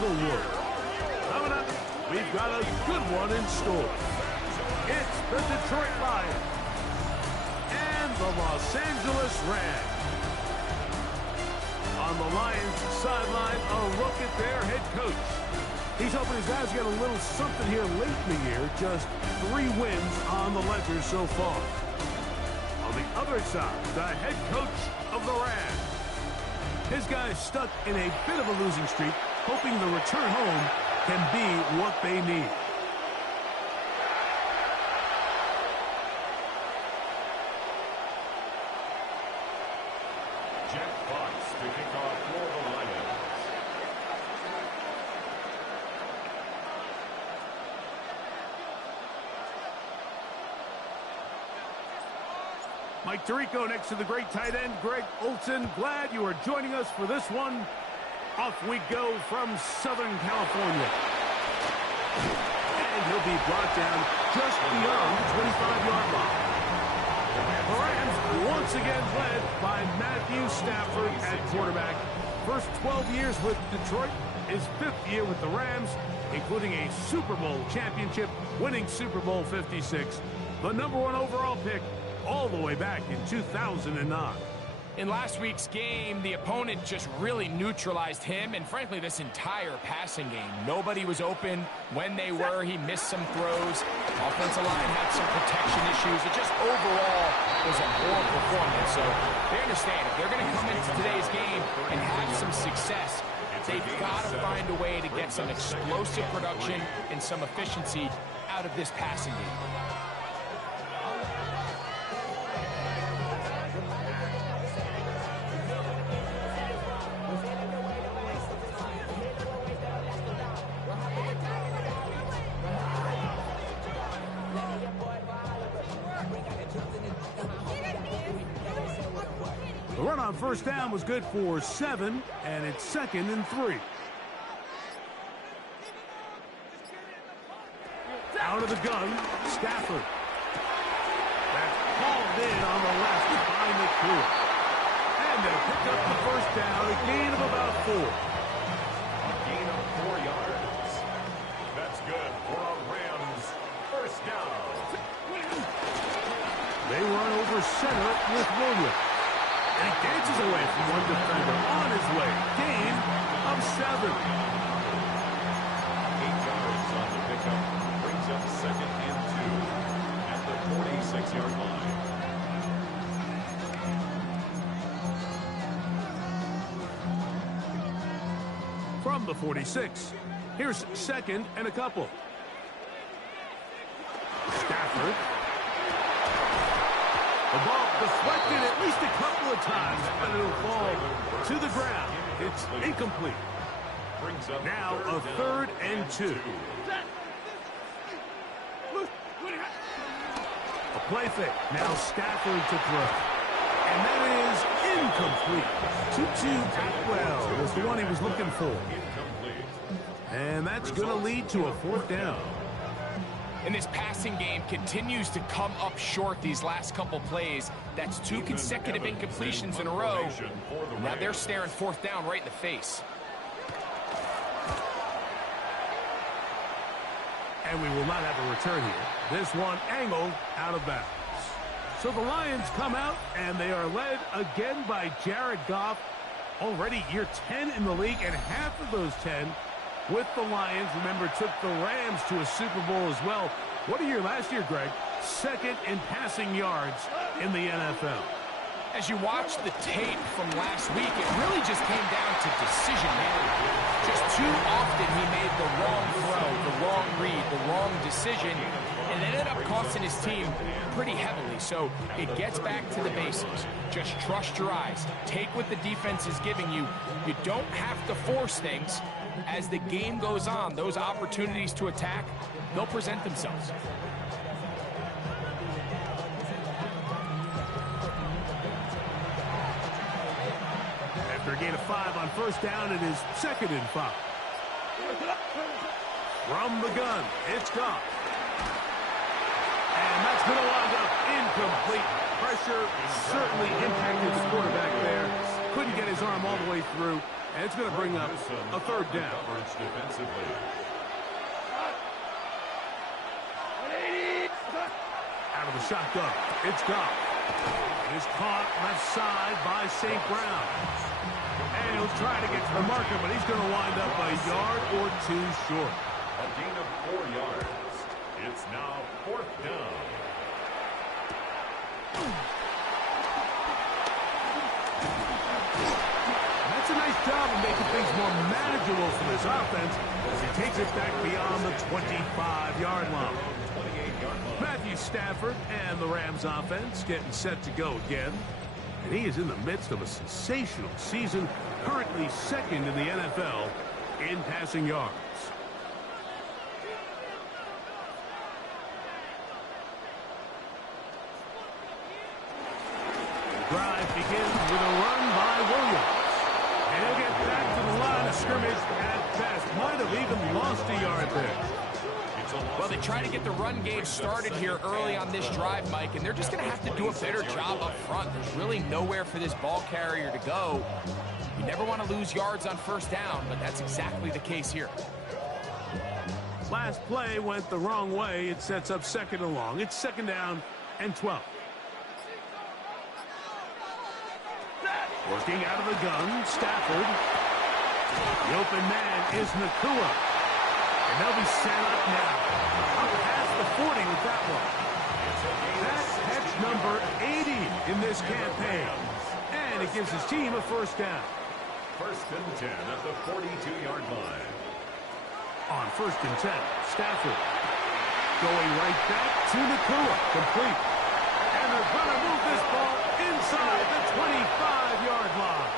Inglewood. Coming up, we've got a good one in store. It's the Detroit Lions and the Los Angeles Rams. On the Lions sideline, a look at their head coach. He's hoping his guys get a little something here late in the year. Just 3 wins on the ledger so far. On the other side, the head coach of the Rams. His guys stuck in a bit of a losing streak, hoping the return home can be what they need. To kick off for the Lions. Mike Tirico next to the great tight end, Greg Olson. Glad you are joining us for this one. Off we go from Southern California. And he'll be brought down just beyond the 25-yard line. The Rams once again led by Matthew Stafford at quarterback. First 12 years with Detroit, his 5th year with the Rams, including a Super Bowl championship, winning Super Bowl 56. The #1 overall pick all the way back in 2009. In last week's game, the opponent just really neutralized him and, frankly, this entire passing game. Nobody was open. When they were, he missed some throws. Offensive line had some protection issues. It just overall was a poor performance. So they understand if they're going to come into today's game and have some success, they've got to find a way to get some explosive production and some efficiency out of this passing game. The run on first down was good for 7, and it's 2nd and 3. Out of the gun, Stafford. That's hauled in on the left by McCool. And they pick up the first down, a gain of about 4. A gain of 4 yards. That's good for a Rams first down. They run over center with Williams. And he dances away from one defender on his way. Gain of 7. 8 yards on the pickup. Brings up 2nd and 2 at the 46-yard line. From the 46, here's 2nd and a couple. Stafford. The ball deflected at least a couple of times, but it'll fall to the ground. It's incomplete. Now a 3rd and 2. A play fake. Now Stafford to throw. And that is incomplete. Tutu Atwell was the one he was looking for. And that's going to lead to a 4th down. And this passing game continues to come up short these last couple plays. That's 2 consecutive incompletions in a row. Now they're staring 4th down right in the face. And we will not have a return here. This one angled out of bounds. So the Lions come out, and they are led again by Jared Goff. Already year 10 in the league, and half of those 10 with the Lions. Remember, took the Rams to a Super Bowl as well. What a year last year, Greg. 2nd in passing yards in the NFL. As you watch the tape from last week, it really just came down to decision making. Just too often he made the wrong throw, the wrong read, the wrong decision, and it ended up costing his team pretty heavily. So it gets back to the basics. Just trust your eyes. Take what the defense is giving you. You don't have to force things. As the game goes on, those opportunities to attack, they'll present themselves. After a gain of 5 on first down, it is 2nd and 5. From the gun, it's Goff. And that's going to wind up incomplete. Pressure certainly impacted the quarterback there. Couldn't get his arm all the way through. And it's going to bring up a third down. Coverage defensively. Out of the shotgun. It's Goff. It is caught left side by St. Brown. And he'll try to get to the marker, but he's going to wind up a yard or two short. A gain of 4 yards. It's now 4th down. That's a nice job of making things more manageable for this offense as he takes it back beyond the 25-yard line. Matthew Stafford and the Rams offense getting set to go again. And he is in the midst of a sensational season, currently second in the NFL in passing yards. The drive begins with a run by Williams. And he'll get back to the line of scrimmage at best. Might have even lost a yard there. Well, they try to get the run game started here early on this drive, Mike, and they're just going to have to do a better job up front. There's really nowhere for this ball carrier to go. You never want to lose yards on first down, but that's exactly the case here. Last play went the wrong way. It sets up second and long. It's second down and 12. Working out of the gun, Stafford. The open man is Nakua. And they'll be set up now. Up past the 40 with that one. That's catch number 80 in this campaign. And it gives his team a first down. 1st and 10 at the 42-yard line. On 1st and 10, Stafford. Going right back to Nakua. Complete. And they're going to move this ball inside the 25-yard line.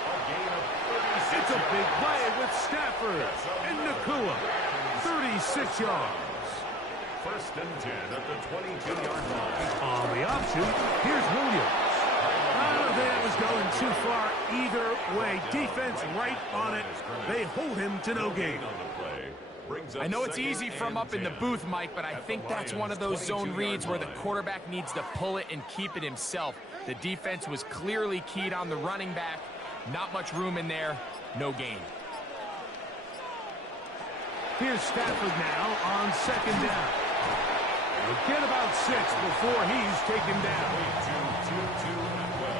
It's a big play with Stafford and Nakua. 36 yards. 1st and 10 at the 22-yard line. On the option, here's Williams. I don't think it was going too far either way. Defense right on it. They hold him to no gain. I know it's easy from up in the booth, Mike, but I think that's one of those zone reads where the quarterback needs to pull it and keep it himself. The defense was clearly keyed on the running back. Not much room in there. No gain. Here's Stafford now on second down. He'll get about 6 before he's taken down.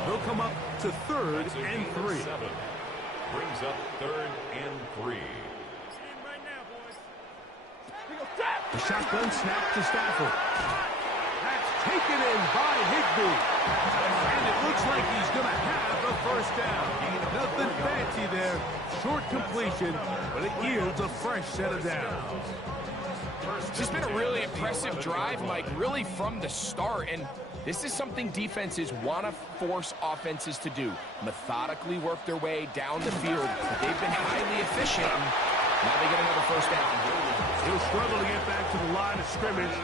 He'll come up to 3rd and 3. Brings up 3rd and 3. The shotgun snap to Stafford. That's taken in by Higbee. And it looks like he's going to have the first down. Nothing fancy there. Short completion, but it yields a fresh set of downs. It's just been a really impressive drive, Mike, really from the start. And this is something defenses want to force offenses to do. Methodically work their way down the field. They've been highly efficient. Now they get another first down. He'll struggle to get back to the line of scrimmage.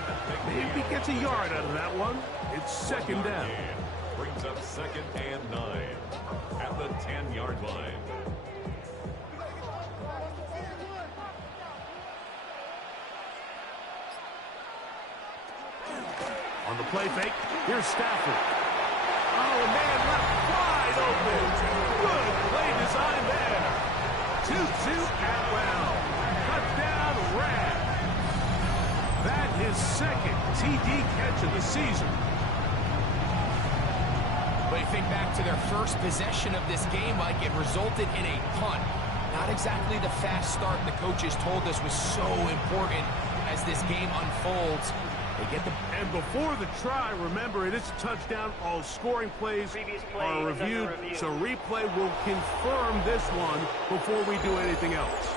Maybe he gets a yard out of that one. It's second down. Brings up 2nd and 9 at the 10-yard line. On the play fake, here's Stafford. Oh, man, left wide open. Good play design there. 2-2 Atwell. Touchdown, Rams. That is 2nd TD catch of the season. But you think back to their first possession of this game, like it resulted in a punt. Not exactly the fast start the coaches told us was so important as this game unfolds. They get the... And before the try, remember, it is a touchdown. All scoring plays are reviewed, so replay will confirm this one before we do anything else.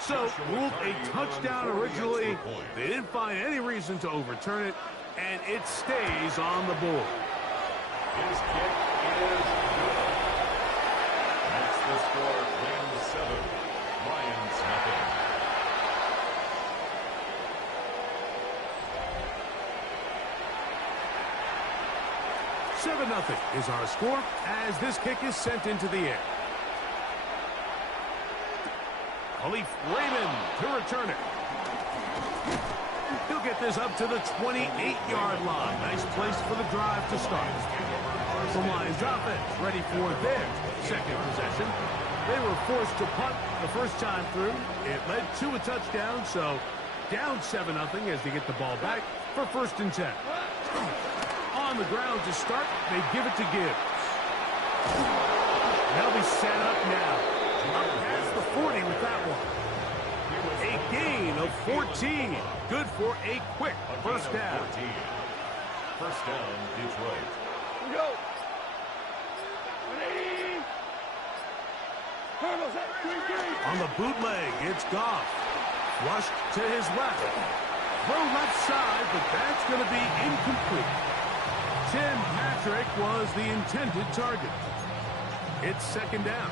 So, ruled a touchdown originally. They didn't find any reason to overturn it, and it stays on the board. His kick is good. That's the score. Rams 7, Lions nothing. 7-0 is our score as this kick is sent into the air. Khalif Raymond to return it. He'll get this up to the 28-yard line. Nice place for the drive to start. The Lions offense ready for their second possession. They were forced to punt the first time through. It led to a touchdown, so down 7-0 as they get the ball back for 1st and 10. On the ground to start, they give it to Gibbs. They'll be set up now. Up past the 40 with that one. A gain of 14. Good for a quick first down. First down, Detroit. We go. On the bootleg, it's Goff. Flushed to his left. Throw left side, but that's going to be incomplete. Tim Patrick was the intended target. It's 2nd down.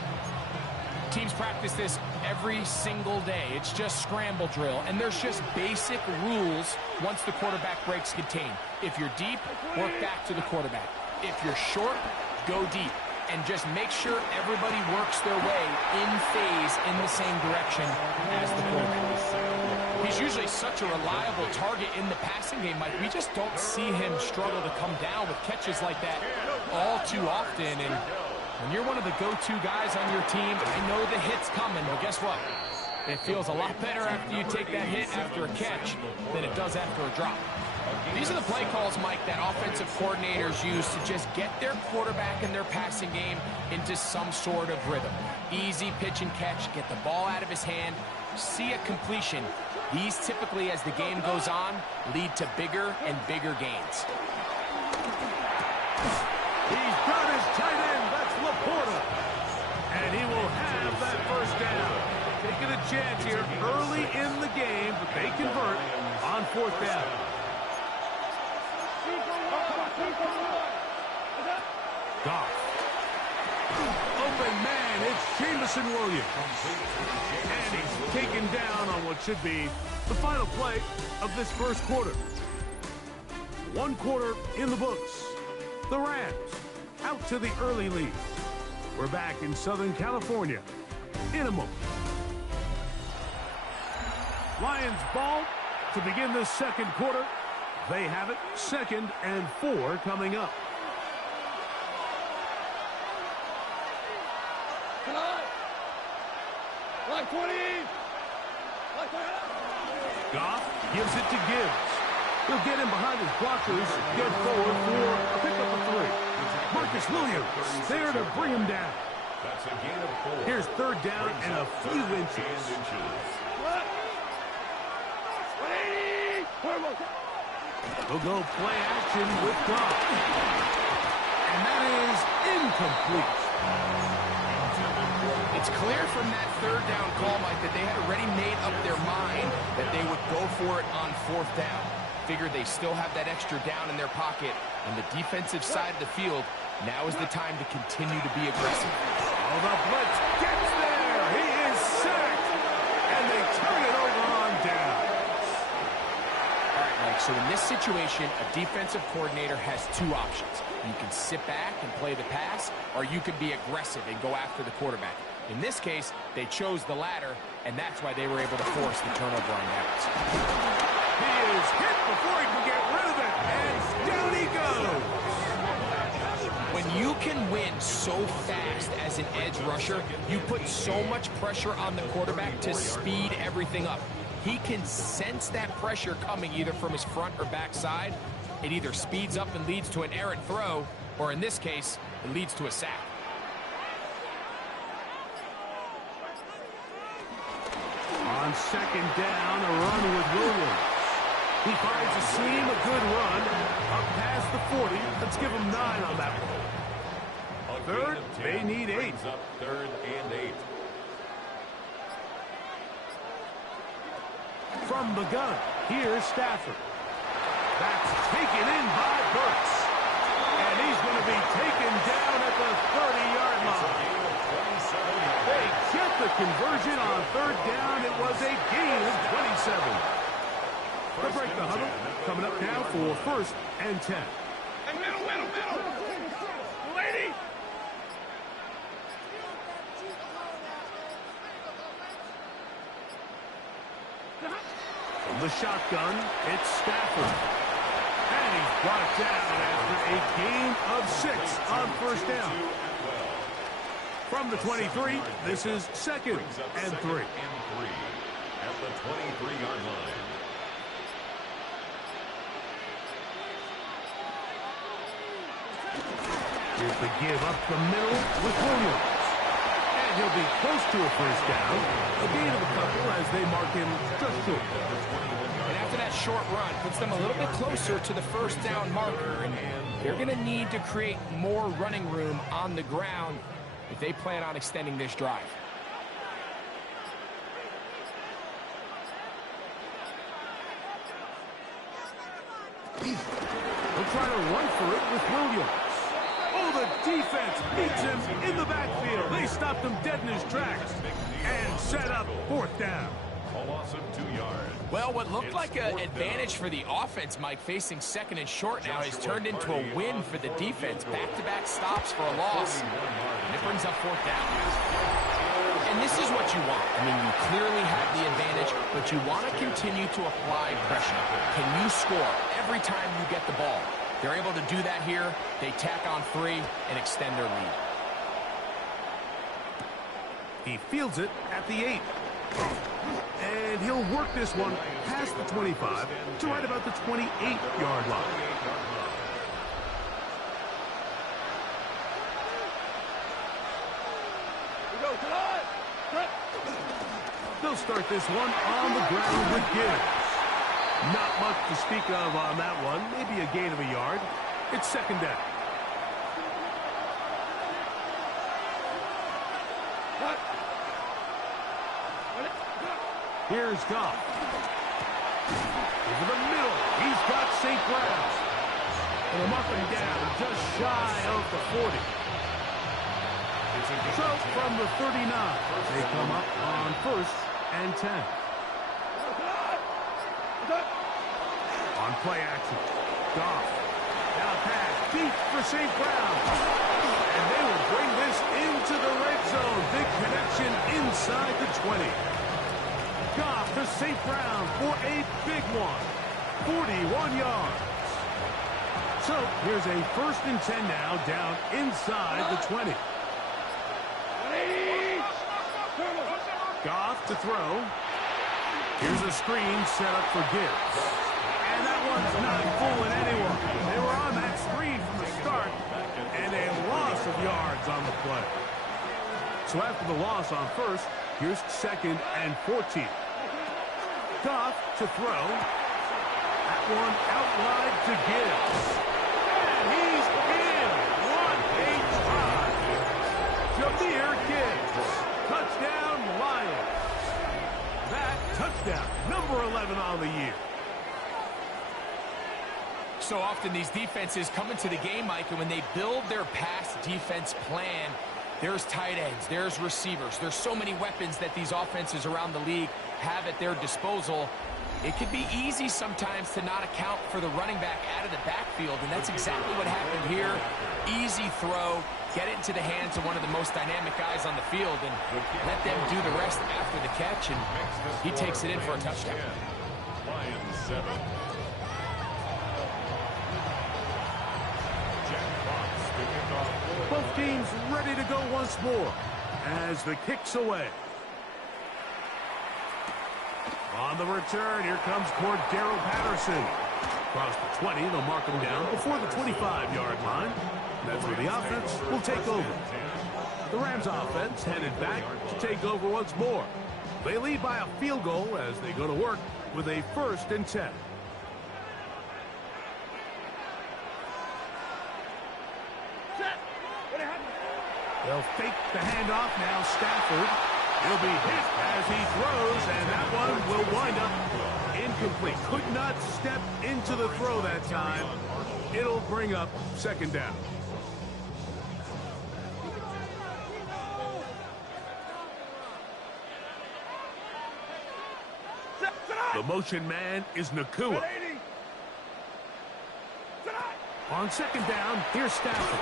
Teams practice this every single day. It's just scramble drill, and there's just basic rules once the quarterback breaks contain. If you're deep, work back to the quarterback. If you're short, go deep. And just make sure everybody works their way in phase in the same direction as the quarterback. He's usually such a reliable target in the passing game, Mike. We just don't see him struggle to come down with catches like that all too often. And when you're one of the go-to guys on your team, I know the hit's coming, but guess what? It feels a lot better after you take that hit after a catch than it does after a drop. These are the play calls, Mike, that offensive coordinators use to just get their quarterback and their passing game into some sort of rhythm. Easy pitch and catch, get the ball out of his hand, see a completion. These typically, as the game goes on, lead to bigger and bigger gains. He's got his tight end. That's Laporta. And he will have that first down. Taking a chance here early in the game, but they convert on 4th down. Goff. Open man, it's Jameson Williams. And he's taken down on what should be the final play of this first quarter. 1 quarter in the books. The Rams out to the early lead. We're back in Southern California in a moment. Lions ball to begin the 2nd quarter. They have it, 2nd and 4 coming up. Like 20. Goff gives it to Gibbs. He'll get him behind his blockers, get forward for a pickup of 3. Marcus Williams there to bring him down. That's a gain of 4. Here's 3rd down and a few inches. He'll go play action with Goff. And that is incomplete. It's clear from that 3rd down call, Mike, that they had already made up their mind that they would go for it on 4th down. Figured they still have that extra down in their pocket. On the defensive side of the field, now is the time to continue to be aggressive. Oh, the blitz gets there. He is sacked. And they turn it over on down. All right, Mike, so in this situation, a defensive coordinator has 2 options. You can sit back and play the pass, or you can be aggressive and go after the quarterback. In this case, they chose the latter, and that's why they were able to force the turnover on downs. He is hit before he can get rid of it, and down he goes. When you can win so fast as an edge rusher, you put so much pressure on the quarterback to speed everything up. He can sense that pressure coming either from his front or back side. It either speeds up and leads to an errant throw, or in this case, it leads to a sack. On 2nd down, a run with Williams. He finds a seam, a good run, up past the 40. Let's give him 9 on that one. 3rd, they need 8. Up 3rd and 8. From the gun, here's Stafford. That's taken in by Burks. And he's going to be taken down at the 30-yard line. They get the conversion on 3rd down. It was a gain of 27. To break the huddle, coming up now for 1st and 10. Middle. The shotgun, it's Stafford. And he's brought down after a gain of 6 on first down. From the 23, this is 2nd and 3. At the 23-yard line. Here's the give up the middle with Williams. And he'll be close to a first down. A gain of a couple as they mark him just short. And after that short run, puts them a little bit closer to the first down marker. And they're going to need to create more running room on the ground if they plan on extending this drive. He'll try to run for it with Williams. Oh, the defense beats him in the backfield. They stopped him dead in his tracks and set up 4th down. A loss of 2 yards. Well, what looked like an advantage for the offense, Mike, facing 2nd and short now, has turned into a win for the defense. Back-to-back stops for a loss, and it brings up 4th down. And this is what you want. I mean, you clearly have the advantage, but you want to continue to apply pressure. Can you score every time you get the ball? They're able to do that here. They tack on 3 and extend their lead. He fields it at the 8. And he'll work this one past the 25 to right about the 28-yard line. They'll start this one on the ground with Gibbs. Not much to speak of on that one. Maybe a gain of a yard. It's 2nd down. Here's Goff. Over the middle. He's got St. Brown. And they'll mark him down just shy of the 40. So from the 39, they come up on 1st and 10. On play action, Goff. Now pass deep for St. Brown. And they will bring this into the red zone. Big connection inside the 20. Goff to St. Brown for a big one. 41 yards. So here's a 1st and 10 now down inside the 20. Goff to throw. Here's a screen set up for Gibbs. And that one's not fooling anyone. They were on that screen from the start. And a loss of yards on the play. So after the loss on 1st, here's 2nd and 14. Goff to throw. That one out wide to Gibbs. And he's in. What a try. Jahmyr Gibbs. Touchdown, Lions. That touchdown, number 11 on the year. So often these defenses come into the game, Mike, and when they build their pass defense plan, there's tight ends, there's receivers, there's so many weapons that these offenses around the league have at their disposal. It can be easy sometimes to not account for the running back out of the backfield, and that's exactly what happened here. Easy throw, get it into the hands of one of the most dynamic guys on the field, and let them do the rest after the catch, and he takes it in for a touchdown. Lions 7. Both teams ready to go once more as the kick's away. On the return, here comes Cordero Patterson. Across the 20, they'll mark him down before the 25-yard line. That's where the offense will take over. The Rams offense headed back to take over once more. They lead by a field goal as they go to work with a 1st and 10. They'll fake the handoff now. Stafford. He'll be hit as he throws, and that one will wind up incomplete. Could not step into the throw that time. It'll bring up 2nd down. The motion man is Nakua. On 2nd down, here's Stafford.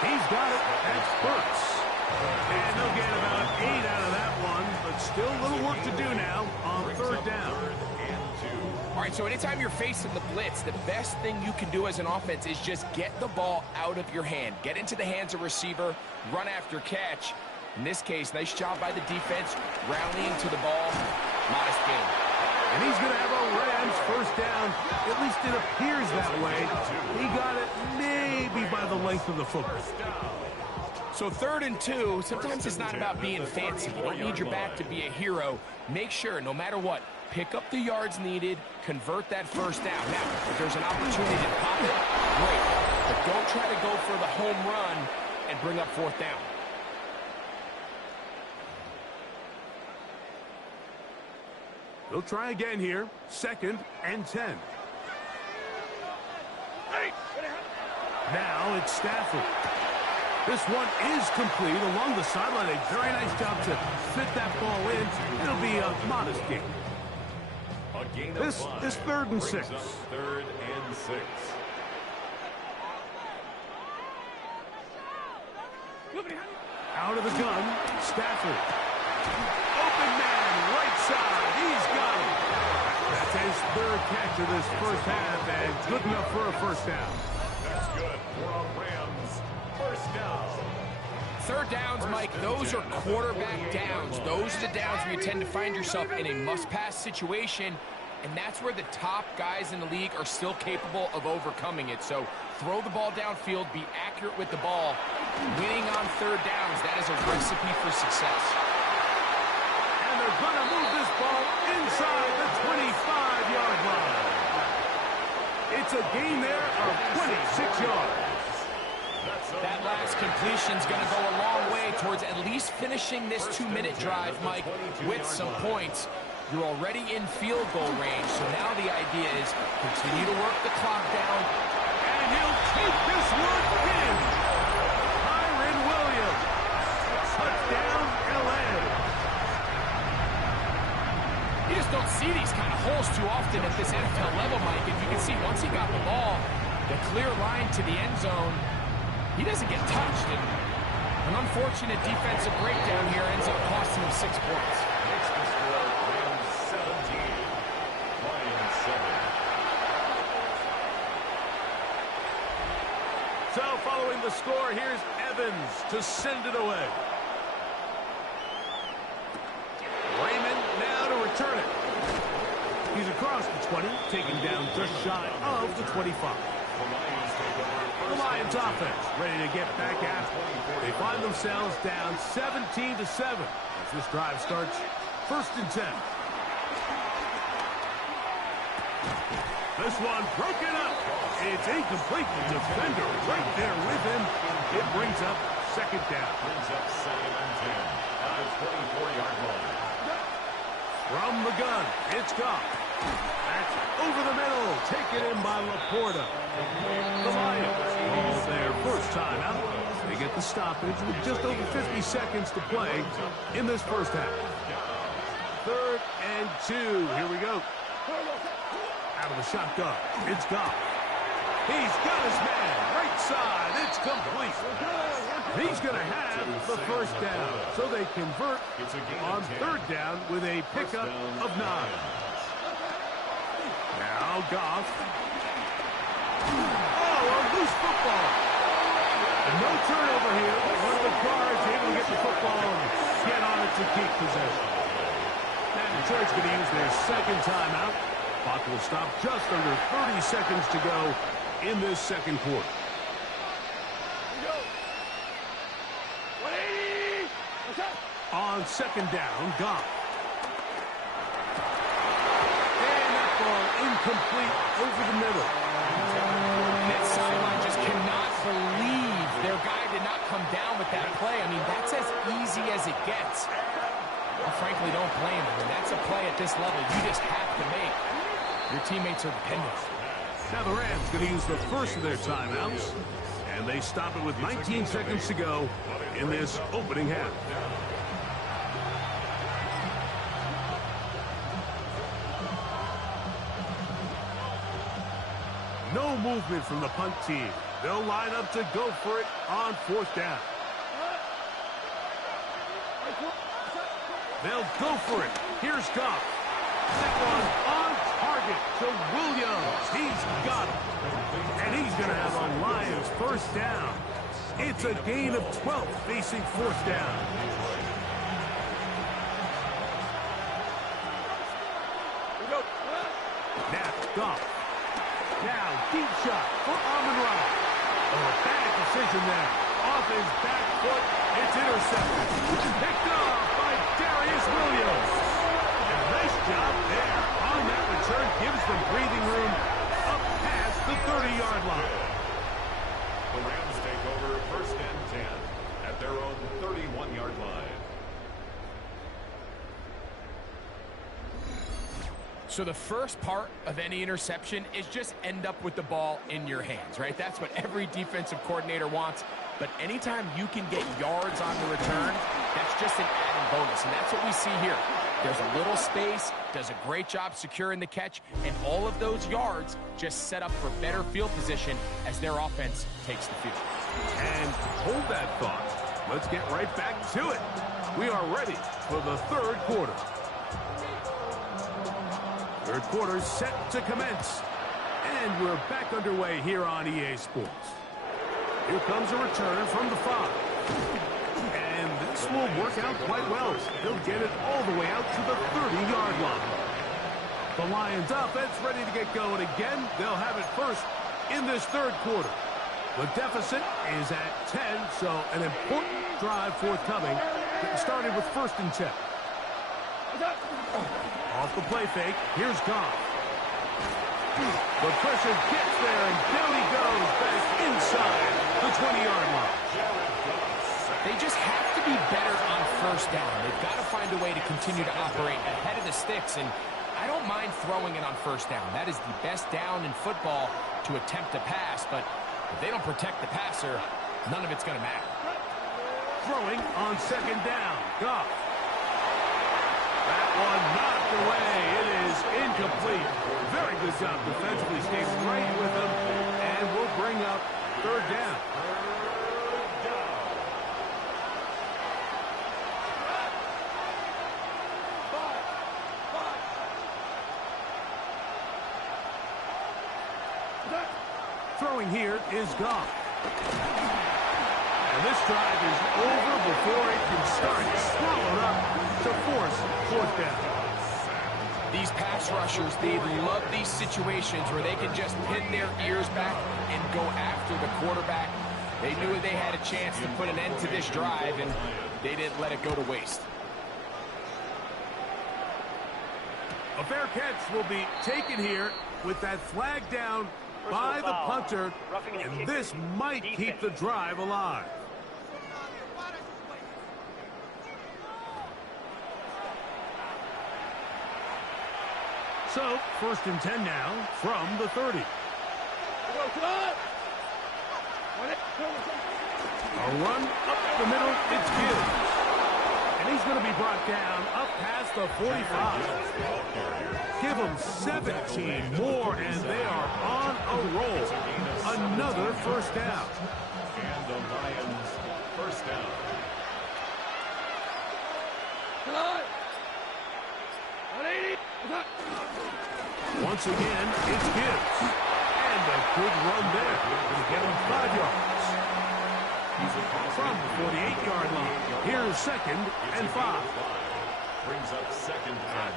He's got it. That's Burks. And they'll get about 8 out of that one, but still a little work to do now on 3rd down. All right, so anytime you're facing the blitz, the best thing you can do as an offense is just get the ball out of your hand. Get into the hands of receiver, run after catch. In this case, nice job by the defense, rallying to the ball. Modest gain. And he's going to have a Rams first down. At least it appears that way. He got it maybe by the length of the football. So 3rd and 2, sometimes it's not about being fancy. You don't need your back to be a hero. Make sure, no matter what, pick up the yards needed, convert that first down. Now, if there's an opportunity to pop it, great. But don't try to go for the home run and bring up 4th down. They'll try again here. 2nd and 10. Now it's Stafford. This one is complete along the sideline. A very nice job to fit that ball in. It'll be a modest gain. This is 3rd and 6. 3rd and 6. Out of the gun, Stafford. Open man, right side. He's got it. That's his 3rd catch of this first half, and good enough for a first down. That's good for a Rams first down. 3rd downs, Mike, those are quarterback downs. Those are the downs where you tend to find yourself in a must-pass situation, and that's where the top guys in the league are still capable of overcoming it. So throw the ball downfield, be accurate with the ball. Winning on 3rd downs, that is a recipe for success. And they're going to move this ball inside the 25-yard line. It's a gain there of 26 yards. That last completion's going to go a long way towards at least finishing this 2-minute drive, Mike, with some points. You're already in field goal range, so now the idea is continue to work the clock down. And he'll take this one in. Kyren Williams. Touchdown, L.A. You just don't see these kind of holes too often at this NFL level, Mike. And you can see once he got the ball, the clear line to the end zone, he doesn't get touched. And an unfortunate defensive breakdown here ends up costing him 6 points. Makes the score Rams 17, Lions 7. So following the score, here's Evans to send it away. Raymond now to return it. He's across the 20, taken down just shy of the 25. The Lions offense ready to get back at it. They find themselves down 17-7 as this drive starts. 1st and 10. This one broken up. It's incomplete. The defender right there with him. It brings up 2nd down. Brings up 2nd and 10 at the 24-yard line. From the gun, it's Goff. That's over the middle. Taken in by Laporta. The Lions call their first time out. They get the stoppage with just over 50 seconds to play in this first half. 3rd and 2. Here we go. Out of the shotgun, it's Goff. He's got his man. Right side. It's complete. He's going to have the first down. So they convert on 3rd down with a pickup of 9. Now Goff. Oh, a loose football. No turnover here. One of the guards able to get the football and get on it to keep possession. And Detroit's going to use their 2nd timeout. Clock will stop just under 30 seconds to go in this 2nd quarter. On 2nd down, Goff. And that ball incomplete over the middle. That sideline just cannot believe their guy did not come down with that play. I mean, that's as easy as it gets. I frankly don't blame him. And that's a play at this level you just have to make. Your teammates are dependent. Now the Rams going to use the first of their timeouts. And they stop it with 19 seconds to go in this opening half. No movement from the punt team. They'll line up to go for it on 4th down. They'll go for it. Here's Goff. That one on target. it to Williams. He's got it. And he's going to have a Lions first down. It's a gain of 12 facing fourth down. Now, Goff. Now, deep shot for Amon-Ra. Oh, a bad decision there. Off his back foot, it's intercepted. Picked off by Darius Williams. And nice job there. On that return, gives them breathing room up past the 30-yard line. The Rams take over first and 10 at their own 31-yard line. So the first part of any interception is just end up with the ball in your hands, right? That's what every defensive coordinator wants. But anytime you can get yards on the return, that's just an added bonus. And that's what we see here. There's a little space, does a great job securing the catch, and all of those yards just set up for better field position as their offense takes the field. And hold that thought. Let's get right back to it. We are ready for the third quarter. Third quarter set to commence. And we're back underway here on EA Sports. Here comes a return from the 5. And this will work out quite well. They'll get it all the way out to the 30-yard line. The Lions offense ready to get going again. They'll have it first in this third quarter. The deficit is at 10, so an important drive forthcoming. Getting started with first and 10. Off the play fake, here's Goff. The pressure gets there, and down he goes back inside the 20-yard line. They just have to be better on first down. They've got to find a way to continue to operate ahead of the sticks, and I don't mind throwing it on first down. That is the best down in football to attempt to pass, but if they don't protect the passer, none of it's going to matter. Throwing on second down, Goff. That one knocked away. It is incomplete. Very good job defensively. Stayed right with him, and we'll bring up third down. Throwing here is Goff. And this drive is over before it can start. Swallowed up to force fourth down. These pass rushers, they love these situations where they can just pin their ears back and go after the quarterback. They knew they had a chance to put an end to this drive, and they didn't let it go to waste. A fair catch will be taken here with that flag down by the punter, and this might keep the drive alive. So, first and 10 now from the 30. A run up the middle, it's Gibbs. And he's going to be brought down up past the 45. Give them 17 more, and they are on a roll. Another first down. And the Lions first down. Once again, it's Gibbs. And a good run there. Going to get him 5 yards. From the 48-yard line. Here's second and 5. Brings up second and 5.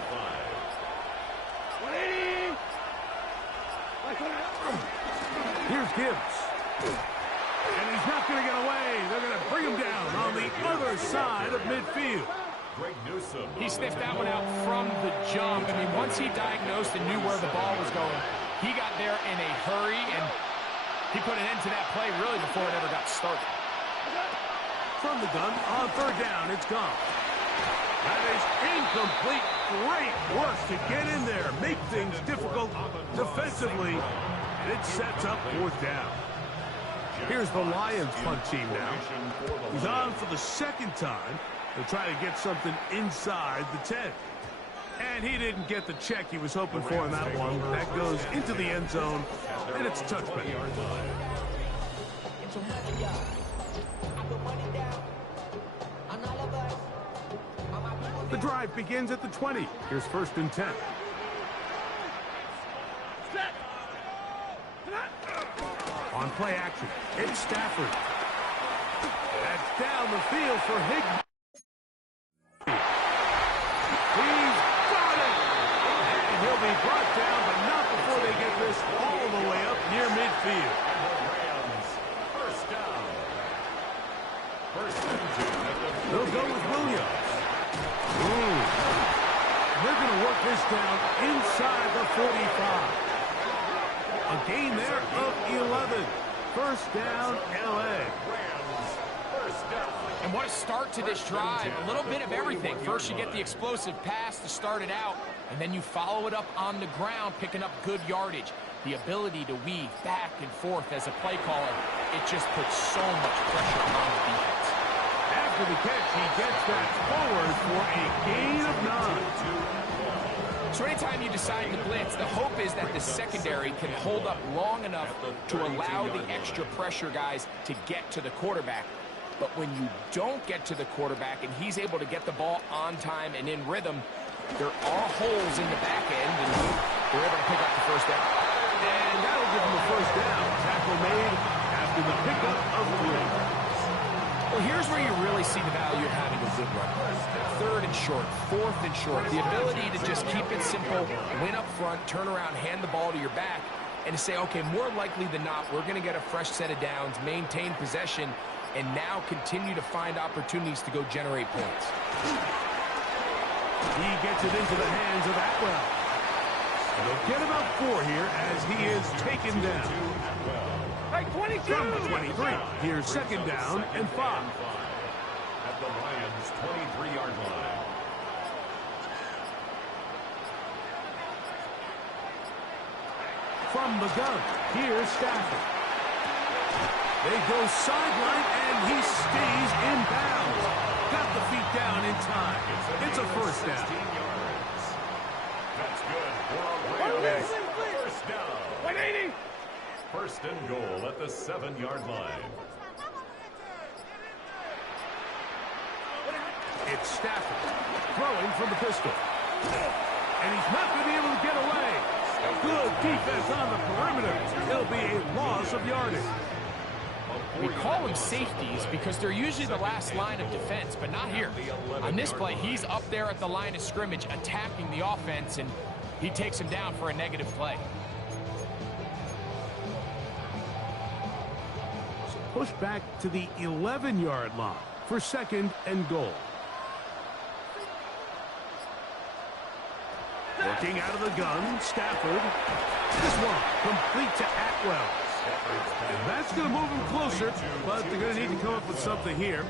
Here's Gibbs. And he's not going to get away. They're going to bring him down on the other side of midfield. He sniffed that one out from the jump. I mean, once he diagnosed and knew where the ball was going, he got there in a hurry, and he put an end to that play really before it ever got started. From the gun, on third down, it's gone. That is incomplete. Great work to get in there, make things difficult defensively, and it sets up fourth down. Here's the Lions punt team now. He's on for the second time. They'll try to get something inside the 10. And he didn't get the check he was hoping for in that one. That goes into the end zone, and it's a touchback. The drive begins at the 20. Here's first and 10. On play action, it's Stafford. That's down the field for Higbee. He's got it! And he'll be brought down, but not before they get this all the way up near midfield. Rams, first down. First and 2 at the 40. They'll go with Williams. Ooh. They're going to work this down inside the 45. A gain there of 11. First down, L.A. Rams, first down. And what a start to this drive. A little bit of everything. First, you get the explosive pass to start it out, and then you follow it up on the ground, picking up good yardage. The ability to weave back and forth as a play caller, it just puts so much pressure on the defense. After the catch, he gets that forward for a gain of 9. So anytime you decide to blitz, the hope is that the secondary can hold up long enough to allow the extra pressure guys to get to the quarterback. But when you don't get to the quarterback and he's able to get the ball on time and in rhythm, there are holes in the back end, and they're able to pick up the first down. And that'll give him the first down. Tackle made after the pickup of 3. Well, here's where you really see the value of having a good run. Third and short, fourth and short. The ability to just keep it simple, win up front, turn around, hand the ball to your back, and to say, okay, more likely than not, we're going to get a fresh set of downs, maintain possession, and now continue to find opportunities to go generate points. He gets it into the hands of Atwell. And they'll get about 4 here as he is taken down. From the 23, here's second down and 5. At the Lions' 23-yard line. From the gun, here's Stafford. They go sideline, and he stays in bounds. Got the feet down in time. It's a first down. 16 yards. That's good for a Rams. First down. 180. First and goal at the 7-yard line. It's Stafford throwing from the pistol. And he's not going to be able to get away. Good defense on the perimeter. It'll be a loss of yardage. We call them safeties because they're usually the last line of defense, but not here. On this play, he's up there at the line of scrimmage attacking the offense, and he takes him down for a negative play. Push back to the 11-yard line for second and goal. Working out of the gun, Stafford. This one complete to Atwell. And that's going to move him closer, but they're going to need to come up with something here.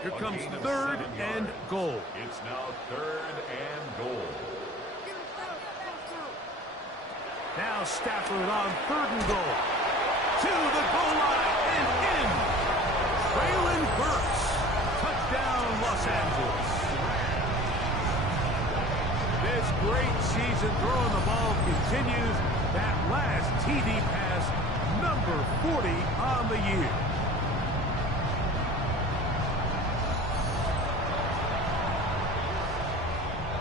Here comes third and goal. It's now third and goal. Now Stafford on third and goal. To the goal line and in. Braylon Burks. Touchdown, Los Angeles. This great season throwing the ball continues. That last TD pass, number 40 on the year.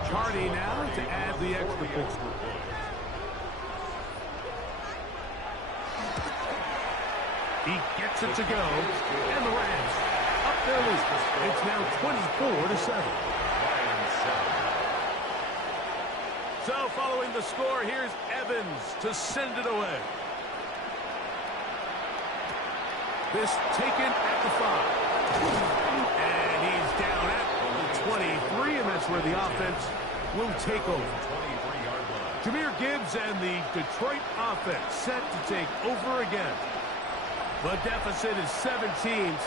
Chardy now to add the extra point. He gets it to go, and the Rams up their lead. It's now 24-7. So following the score, here's Evans to send it away. This taken at the 5. And he's down at the 23, and that's where the offense will take over. Jahmyr Gibbs and the Detroit offense set to take over again. The deficit is 17,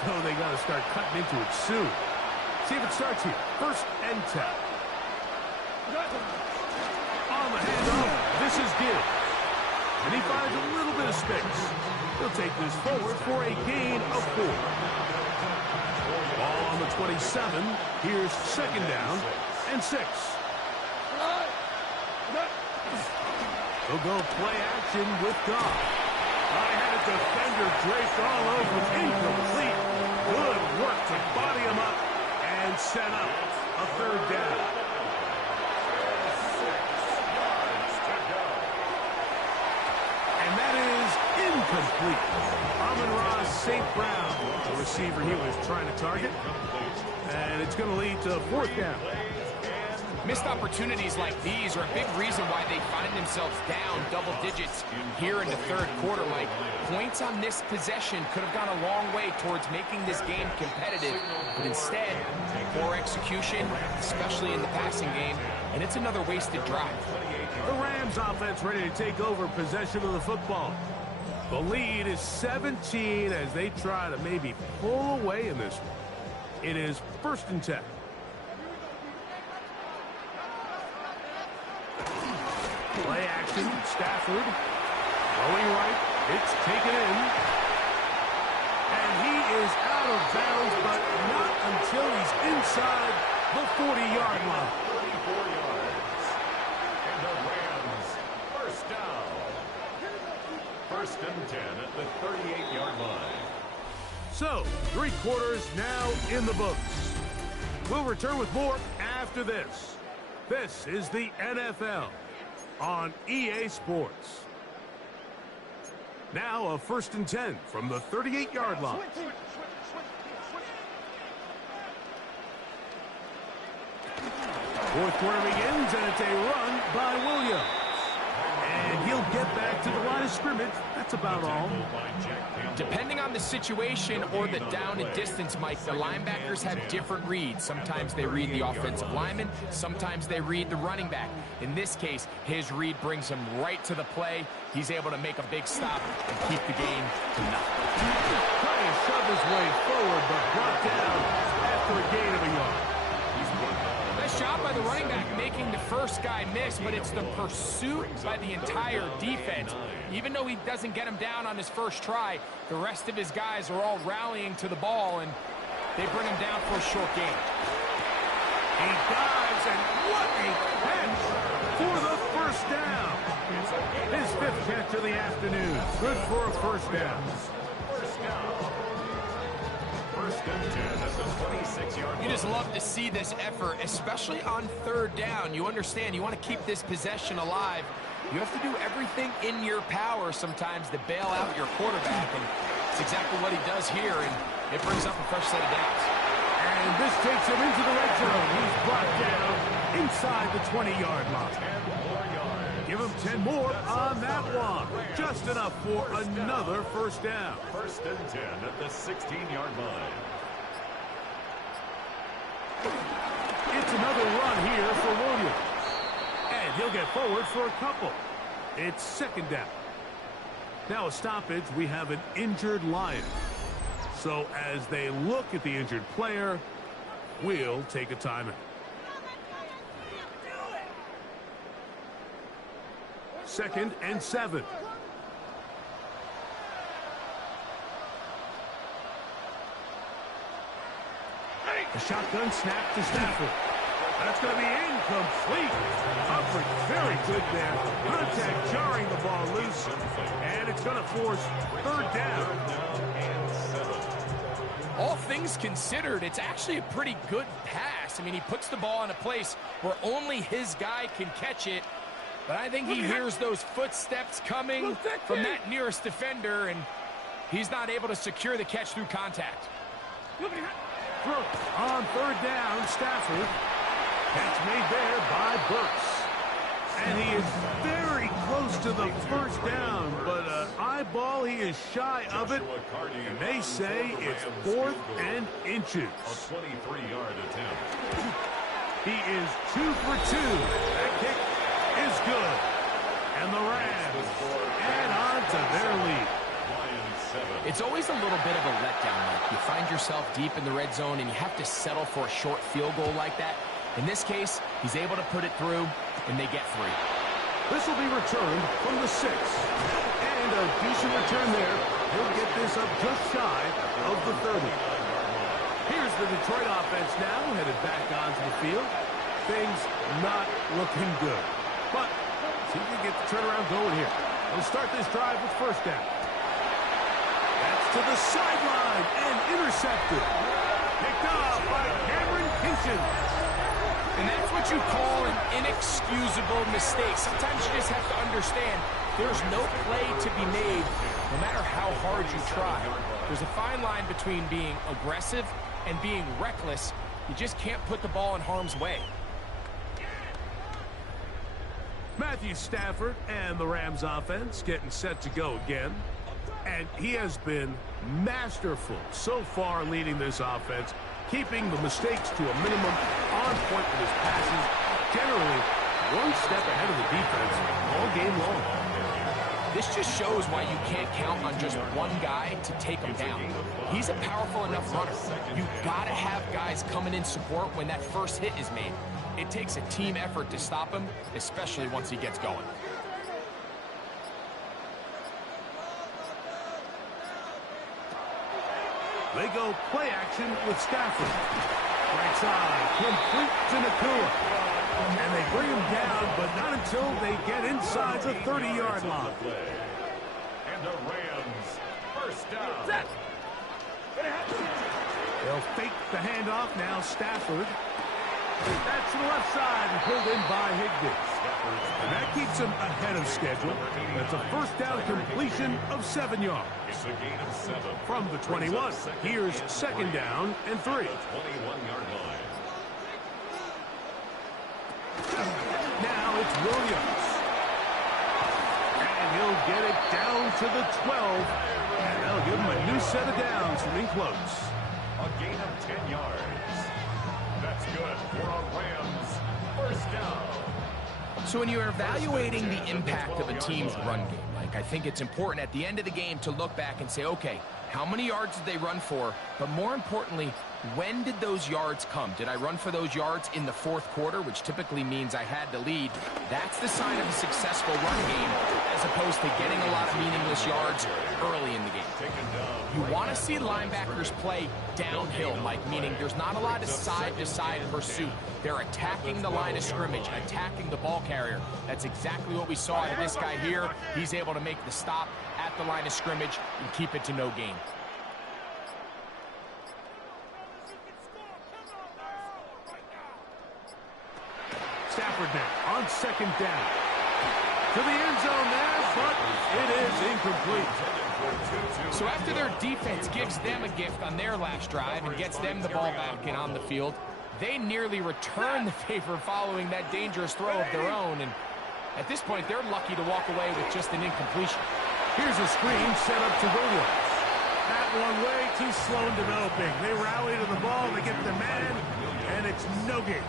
so they got to start cutting into it soon. See if it starts here. First and 10. On the handoff, this is Gibbs. And he finds a little bit of space. He'll take this forward for a gain of 4. Ball on the 27. Here's second down and 6. They'll go play action with Goff. I had a defender draped all over, incomplete. Good work to body him up and set up a third down. And that is incomplete. incomplete. Amon-Ra St. Brown, the receiver he was trying to target. And it's going to lead to 4th down. Missed opportunities like these are a big reason why they find themselves down double digits here in the 3rd quarter. Mike, points on this possession could have gone a long way towards making this game competitive, but instead, poor execution, especially in the passing game, and it's another wasted drive. The Rams offense ready to take over possession of the football. The lead is 17 as they try to maybe pull away in this one. It is 1st and 10. Play action, Stafford, going right, it's taken in, and he is out of bounds, but not until he's inside the 40-yard line. 34 yards, and the Rams, 1st down. 1st and 10 at the 38-yard line. So, 3 quarters now in the books. We'll return with more after this. This is the NFL on EA Sports. Now a 1st and 10 from the 38-yard line. Fourth quarter begins, and it's a run by Williams. And he'll get back to the line of scrimmage. That's about all. Depending on the situation or the down and distance, Mike, the linebackers have different reads. Sometimes they read the offensive lineman. Sometimes they read the running back. In this case, his read brings him right to the play. He's able to make a big stop and keep the game to nothing. Trying to shove his way forward, but brought down after a gain of a yard. Nice job by the running back making the first guy miss, but it's the pursuit by the entire defense. Even though he doesn't get him down on his first try, the rest of his guys are all rallying to the ball, and they bring him down for a short gain. He dives, and what a catch for the 1st down. His 5th catch of the afternoon. Good for a 1st down. 1st and 10 at the 26-yard line. You just love to see this effort, especially on 3rd down. You understand, you want to keep this possession alive. You have to do everything in your power sometimes to bail out your quarterback, and it's exactly what he does here, and it brings up a fresh set of downs. And this takes him into the red zone. He's brought down inside the 20-yard line. 10 more yards. Give him 10 more on that one. Just enough for another 1st down. 1st and 10 at the 16-yard line. It's another run here for Williams. And he'll get forward for a couple. It's 2nd down. Now a stoppage, we have an injured Lion. So as they look at the injured player, we'll take a timeout. 2nd and 7. The shotgun snap to Stafford. That's going to be incomplete. Coverage very good there. Contact jarring the ball loose. And it's going to force 3rd down. All things considered, it's actually a pretty good pass. I mean, he puts the ball in a place where only his guy can catch it. But I think he hears those footsteps coming from that nearest defender, and he's not able to secure the catch through contact. On 3rd down, Stafford. Catch made there by Burks. And he is very close to the 1st down, but eyeball, he is shy of it. And they say it's 4th and inches. A 23-yard attempt. He is 2 for 2. That kick is good. And the Rams add on to their lead. It's always a little bit of a letdown. Like you find yourself deep in the red zone and you have to settle for a short field goal like that. In this case, he's able to put it through, and they get 3. This will be returned from the 6. And a decent return there. He'll get this up just shy of the 30. Here's the Detroit offense now, headed back onto the field. Things not looking good. But see if we can get the turnaround going here. We'll start this drive with 1st down. That's to the sideline and intercepted. Picked off by Cameron Kinchen. And that's what you call an inexcusable mistake. Sometimes you just have to understand There's no play to be made, no matter how hard you try. There's a fine line between being aggressive and being reckless. You just can't put the ball in harm's way. Matthew Stafford and the Rams offense getting set to go again. And he has been masterful so far leading this offense, keeping the mistakes to a minimum, on point with his passes, generally one step ahead of the defense all game long. This just shows why you can't count on just one guy to take him down. He's a powerful enough runner. You've got to have guys coming in support when that first hit is made. It takes a team effort to stop him, especially once he gets going. They go play action with Stafford. Right side, complete to Nakua. And they bring him down, but not until they get inside the 30-yard line. And the Rams, first down. They'll fake the handoff now. Stafford. That's to the left side and pulled in by Higbee. And that keeps him ahead of schedule. That's a first down completion of 7 yards. It's a gain of 7. From the 21, here's second down and 3. 21-yard line. Now it's Williams. And he'll get it down to the 12. And they'll give him a new set of downs from in close. A gain of 10 yards. That's good for a Rams first down. So when you're evaluating the impact of a team's run game, Mike, I think it's important at the end of the game to look back and say, okay, how many yards did they run for? But more importantly, when did those yards come? Did I run for those yards in the fourth quarter, which typically means I had the lead? That's the sign of a successful run game, as opposed to getting a lot of meaningless yards early in the game. You want to see linebackers play downhill, Mike, meaning there's not a lot of side-to-side pursuit. They're attacking the line of scrimmage, attacking the ball carrier. That's exactly what we saw out of this guy here. He's able to make the stop at the line of scrimmage and keep it to no gain. Stafford now on second down. To the end zone there, but it is incomplete. So after their defense gives them a gift on their last drive and gets them the ball back and on the field, they nearly return the favor following that dangerous throw of their own. And at this point, they're lucky to walk away with just an incompletion. Here's a screen set up to Williams. That one way too slow in developing. They rally to the ball, they get the man, and it's no gain.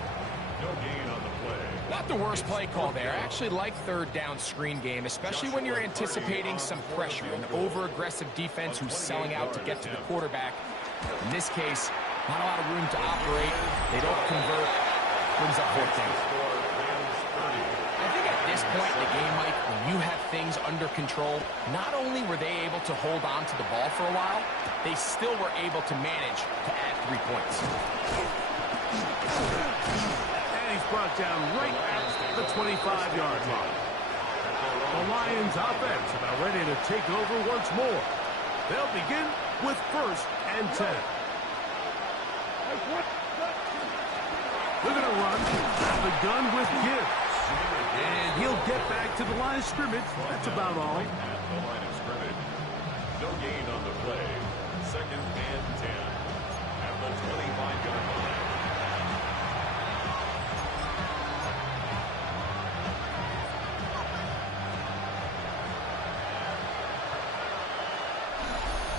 No gain on the play. Not the worst play call there. I actually like third down screen game, especially when you're anticipating some pressure, an over-aggressive defense who's selling out to get to the quarterback. In this case, not a lot of room to operate. They don't convert. Brings up fourth down. I think at this point in the game, Mike, when you have things under control, not only were they able to hold on to the ball for a while, they still were able to manage to add 3 points. He's brought down right at the 25-yard line. The Lions offense about ready to take over once more. They'll begin with first and 10. They're going to run out of the gun with Gibbs. And he'll get back to the line of scrimmage. That's about all. At the line of scrimmage. No gain on the play. Second and 10. At the 25-yard line.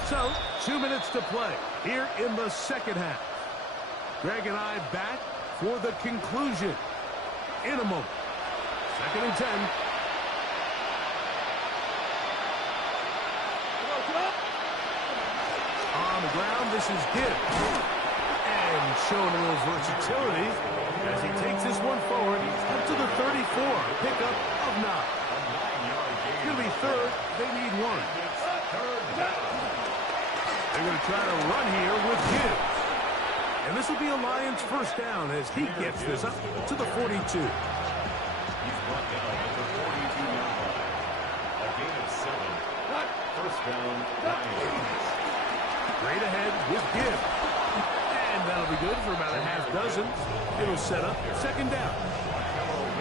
So, 2 minutes to play here in the second half. Greg and I back for the conclusion in a moment. Second and 10. On the ground, this is Gibbs. And showing a little versatility as he takes this one forward up to the 34. Pickup of 9. It's going to be third. They need 1. They're going to try to run here with Gibbs. And this will be a Lions first down as he gets this up to the 42. He's brought down at the 42-yard line. A gain of 7. First down, Lions. Straight ahead with Gibbs. And that'll be good for about a half dozen. It'll set up second down.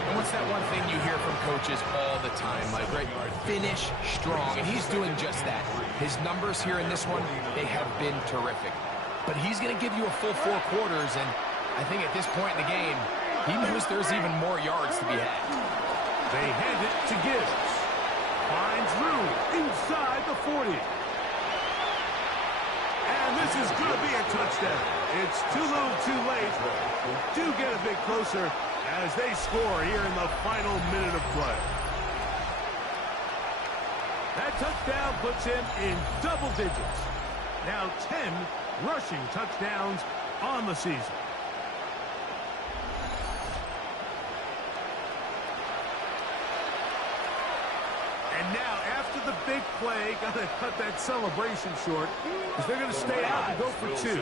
And what's that one thing you hear from coaches all the time, Mike, right? Finish strong, and he's doing just that. His numbers here in this one, they have been terrific. But he's going to give you a full 4 quarters, and I think at this point in the game, he knows there's even more yards to be had. They hand it to Gfssl. Finds room inside the 40. And this is going to be a touchdown. It's too little too late. Do get a bit closer as they score here in the final minute of play. That touchdown puts him in double digits. Now 10 rushing touchdowns on the season. And now, after the big play, got to cut that celebration short, because they're going to stay out and go for 2.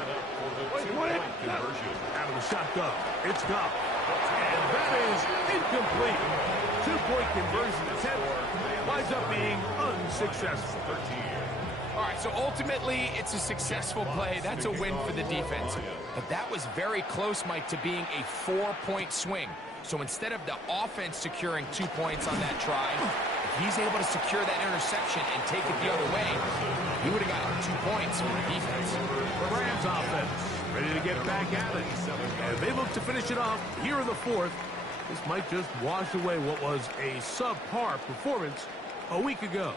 Out of the shotgun. It's gone. And that is incomplete. 2-point conversion attempt winds up being unsuccessful. All right, so ultimately, it's a successful play. That's a win for the defense. But that was very close, Mike, to being a 4-point swing. So instead of the offense securing 2 points on that try, if he's able to secure that interception and take it the other way, he would have gotten 2 points for the defense. The Rams offense ready to get back at it. And they look to finish it off here in the 4th. This might just wash away what was a subpar performance a week ago.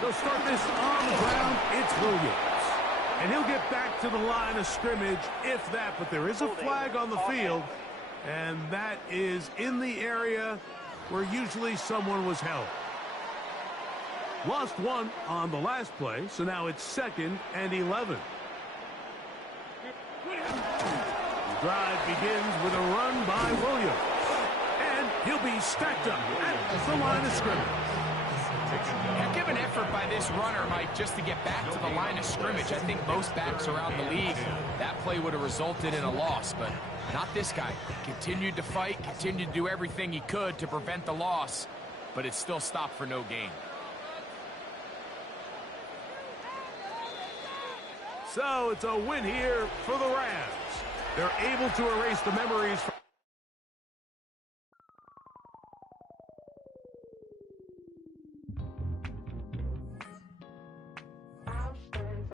They'll start this on the ground. It's Williams. And he'll get back to the line of scrimmage, if that. But there is a flag on the field, and that is in the area where usually someone was held. Lost 1 on the last play, so now it's 2nd and 11. The drive begins with a run by Williams. And he'll be stacked up at the line of scrimmage. Heck of an effort by this runner, Mike, just to get back to the line of scrimmage. I think most backs around the league, that play would have resulted in a loss, but not this guy. Continued to fight, continued to do everything he could to prevent the loss, but it still stopped for no gain. So it's a win here for the Rams. They're able to erase the memories from